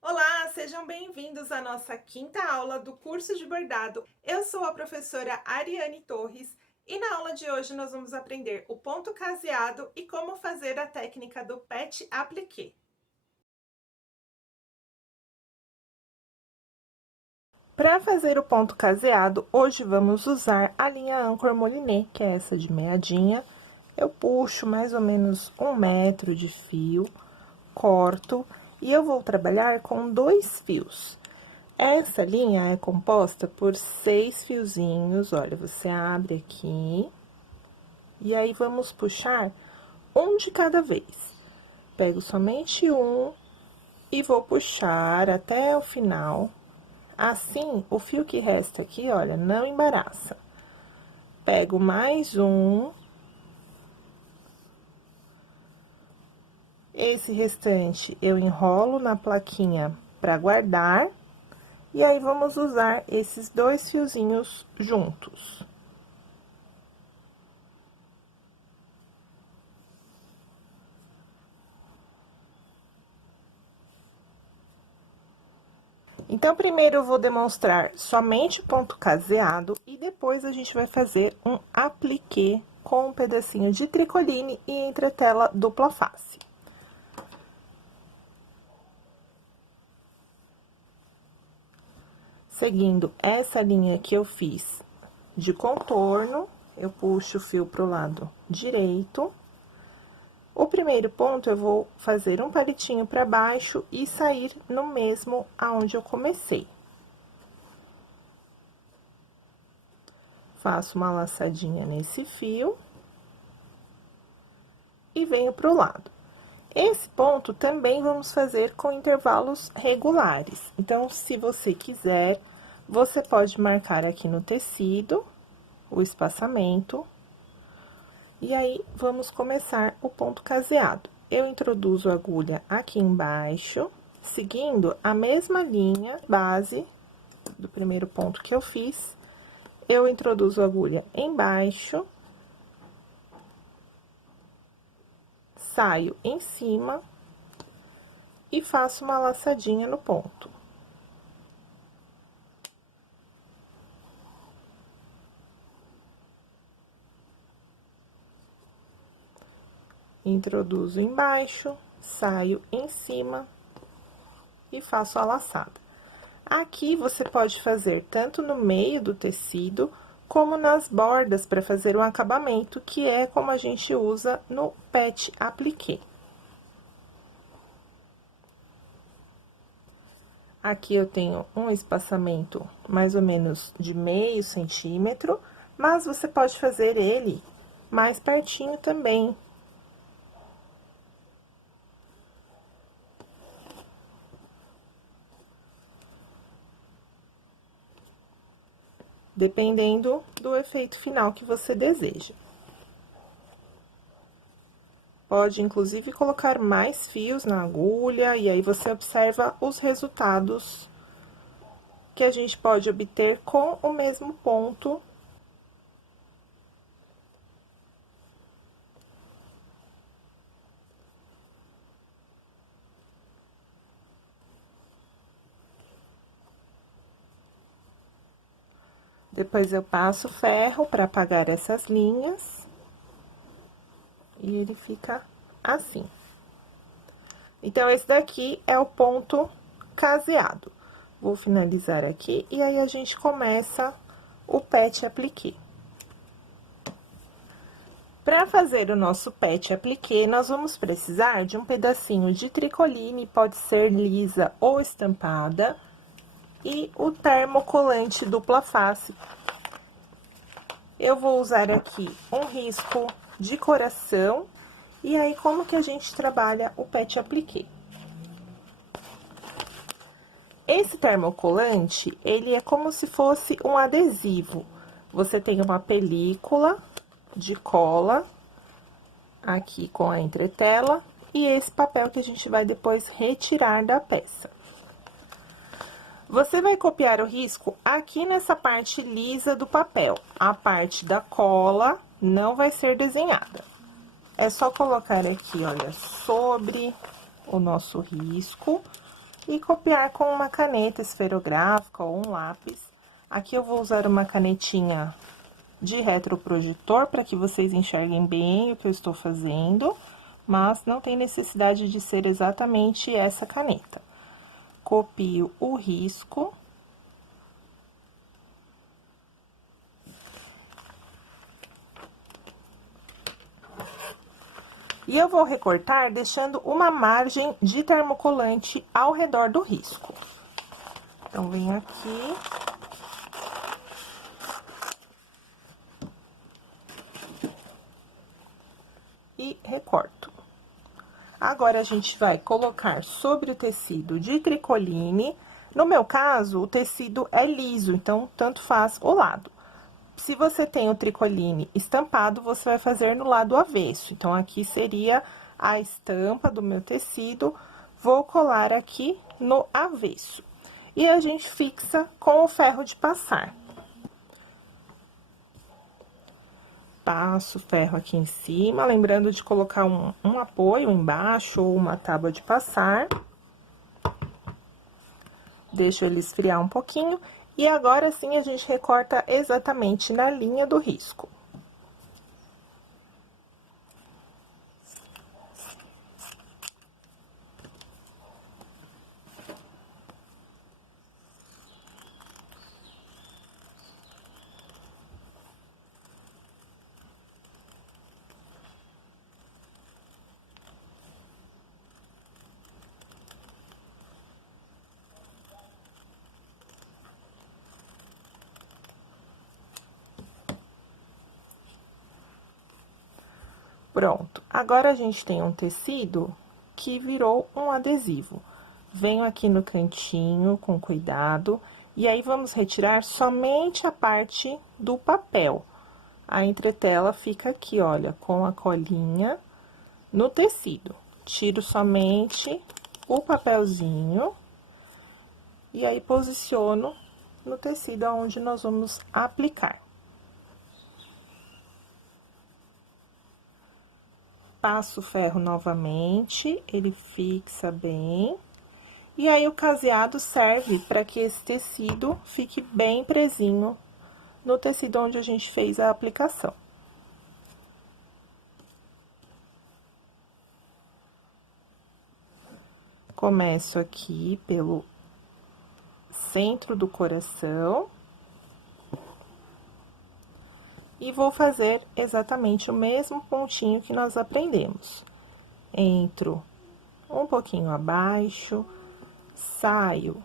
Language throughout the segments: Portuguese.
Olá, sejam bem-vindos à nossa quinta aula do curso de bordado. Eu sou a professora Ariane Torres e na aula de hoje nós vamos aprender o ponto caseado e como fazer a técnica do pet appliqué. Para fazer o ponto caseado, hoje vamos usar a linha Anchor Moliné, que é essa de meadinha. Eu puxo mais ou menos 1 metro de fio, corto e eu vou trabalhar com 2 fios. Essa linha é composta por 6 fiozinhos, olha, você abre aqui, e aí vamos puxar um de cada vez. Pego somente um e vou puxar até o final. Assim, o fio que resta aqui, olha, não embaraça. Pego mais um. Esse restante eu enrolo na plaquinha para guardar. E aí, vamos usar esses 2 fiozinhos juntos. Então, primeiro eu vou demonstrar somente o ponto caseado e depois a gente vai fazer um appliqué com um pedacinho de tricoline e entretela dupla face. Seguindo essa linha que eu fiz de contorno, eu puxo o fio pro lado direito. O primeiro ponto, eu vou fazer um palitinho para baixo e sair no mesmo aonde eu comecei. Faço uma laçadinha nesse fio e venho pro lado. Esse ponto também vamos fazer com intervalos regulares. Então, se você quiser, você pode marcar aqui no tecido o espaçamento. E aí, vamos começar o ponto caseado. Eu introduzo a agulha aqui embaixo, seguindo a mesma linha base do primeiro ponto que eu fiz. Eu introduzo a agulha embaixo, saio em cima e faço uma laçadinha no ponto. Introduzo embaixo, saio em cima e faço a laçada. Aqui, você pode fazer tanto no meio do tecido, como nas bordas, para fazer um acabamento, que é como a gente usa no pet appliqué. Aqui, eu tenho um espaçamento mais ou menos de meio centímetro, mas você pode fazer ele mais pertinho também. Dependendo do efeito final que você deseja. Pode, inclusive, colocar mais fios na agulha, e aí você observa os resultados que a gente pode obter com o mesmo ponto. Depois, eu passo ferro para apagar essas linhas. E ele fica assim. Então, esse daqui é o ponto caseado. Vou finalizar aqui, e aí a gente começa o pet appliqué. Para fazer o nosso pet appliqué, nós vamos precisar de um pedacinho de tricoline, pode ser lisa ou estampada, e o termocolante dupla face. Eu vou usar aqui um risco de coração, e aí, como que a gente trabalha o pet appliqué? Esse termocolante, ele é como se fosse um adesivo. Você tem uma película de cola, aqui com a entretela, e esse papel que a gente vai depois retirar da peça. Você vai copiar o risco aqui nessa parte lisa do papel. A parte da cola não vai ser desenhada. É só colocar aqui, olha, sobre o nosso risco, e copiar com uma caneta esferográfica ou um lápis. Aqui eu vou usar uma canetinha de retroprojetor para que vocês enxerguem bem o que eu estou fazendo, mas não tem necessidade de ser exatamente essa caneta. Copio o risco. E eu vou recortar deixando uma margem de termocolante ao redor do risco. Então, venho aqui. E recorto. Agora, a gente vai colocar sobre o tecido de tricoline. No meu caso, o tecido é liso, então, tanto faz o lado. Se você tem o tricoline estampado, você vai fazer no lado avesso. Então, aqui seria a estampa do meu tecido. Vou colar aqui no avesso. E a gente fixa com o ferro de passar. Passo o ferro aqui em cima, lembrando de colocar um apoio embaixo ou uma tábua de passar. Deixo ele esfriar um pouquinho. E agora sim, a gente recorta exatamente na linha do risco. Pronto. Agora, a gente tem um tecido que virou um adesivo. Venho aqui no cantinho com cuidado, e aí vamos retirar somente a parte do papel. A entretela fica aqui, olha, com a colinha no tecido. Tiro somente o papelzinho, e aí posiciono no tecido onde nós vamos aplicar. Passo o ferro novamente, ele fixa bem. E aí, o caseado serve para que esse tecido fique bem presinho no tecido onde a gente fez a aplicação. Começo aqui pelo centro do coração. E vou fazer exatamente o mesmo pontinho que nós aprendemos. Entro um pouquinho abaixo, saio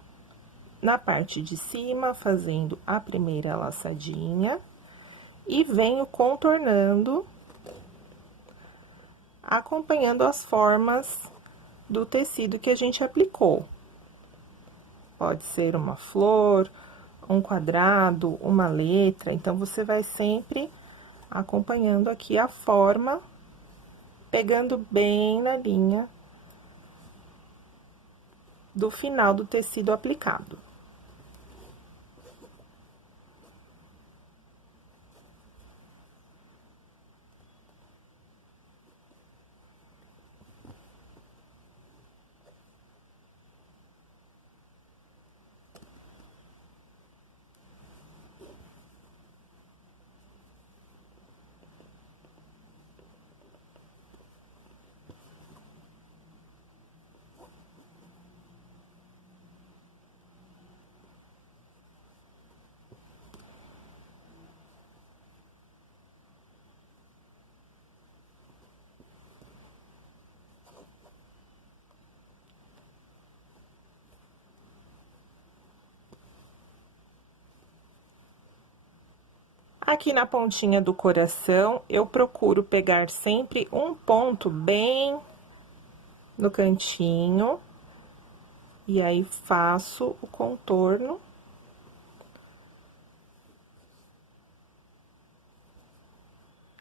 na parte de cima, fazendo a primeira laçadinha, e venho contornando, acompanhando as formas do tecido que a gente aplicou. Pode ser uma flor, um quadrado, uma letra, então, você vai sempre acompanhando aqui a forma, pegando bem na linha do final do tecido aplicado. Aqui na pontinha do coração, eu procuro pegar sempre um ponto bem no cantinho, e aí faço o contorno.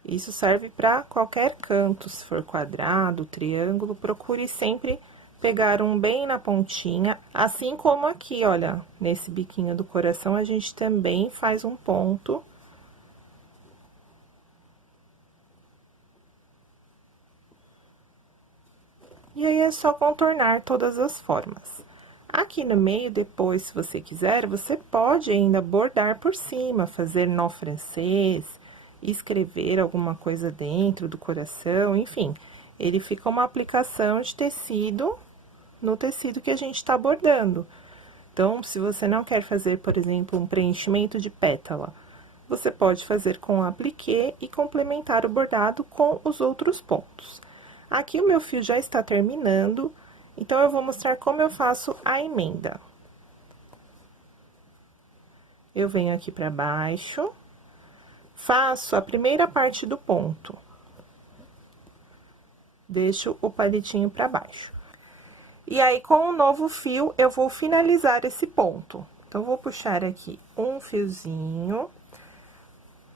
Isso serve para qualquer canto, se for quadrado, triângulo, procure sempre pegar um bem na pontinha, assim como aqui, olha, nesse biquinho do coração, a gente também faz um ponto. E aí, é só contornar todas as formas. Aqui no meio, depois, se você quiser, você pode ainda bordar por cima, fazer nó francês, escrever alguma coisa dentro do coração, enfim. Ele fica uma aplicação de tecido no tecido que a gente tá bordando. Então, se você não quer fazer, por exemplo, um preenchimento de pétala, você pode fazer com apliquê e complementar o bordado com os outros pontos. Aqui o meu fio já está terminando, então eu vou mostrar como eu faço a emenda. Eu venho aqui pra baixo, faço a primeira parte do ponto. Deixo o palitinho pra baixo. E aí, com o novo fio, eu vou finalizar esse ponto. Então, vou puxar aqui um fiozinho,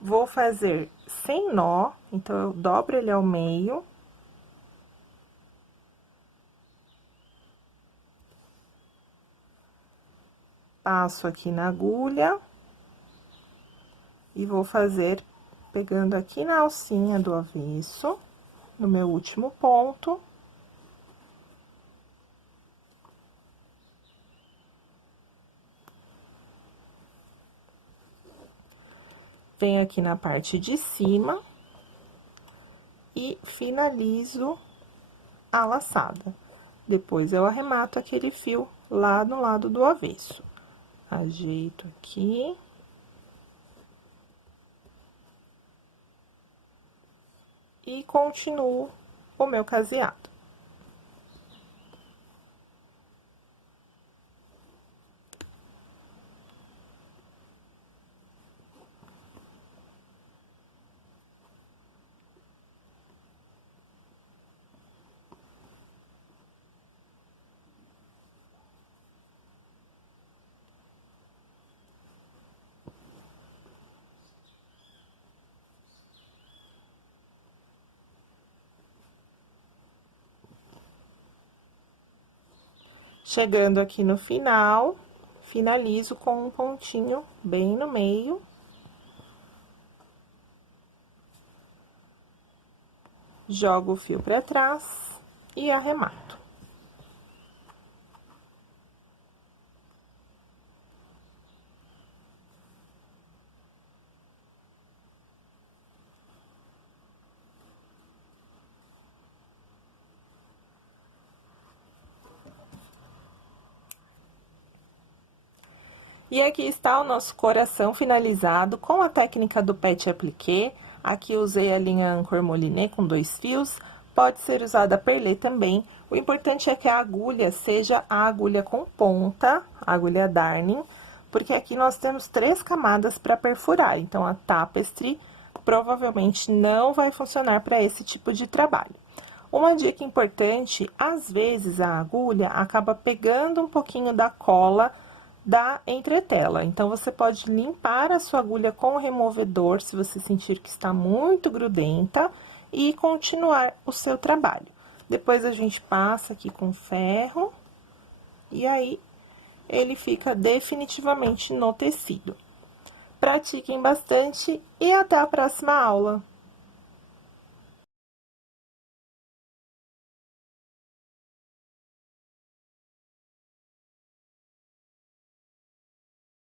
vou fazer sem nó, então, eu dobro ele ao meio. Passo aqui na agulha. E vou fazer pegando aqui na alcinha do avesso, no meu último ponto. Venho aqui na parte de cima e finalizo a laçada. Depois, eu arremato aquele fio lá no lado do avesso. Ajeito aqui. E continuo o meu caseado. Chegando aqui no final, finalizo com um pontinho bem no meio. Jogo o fio pra trás e arremato. E aqui está o nosso coração finalizado com a técnica do pet appliqué. Aqui usei a linha Anchor Moliné com 2 fios, pode ser usada a perlê também. O importante é que a agulha seja a agulha com ponta, a agulha Darning, porque aqui nós temos 3 camadas para perfurar, então a tapestry provavelmente não vai funcionar para esse tipo de trabalho. Uma dica importante, às vezes a agulha acaba pegando um pouquinho da cola da entretela. Então, você pode limpar a sua agulha com o removedor, se você sentir que está muito grudenta, e continuar o seu trabalho. Depois, a gente passa aqui com ferro, e aí, ele fica definitivamente no tecido. Pratiquem bastante e até a próxima aula!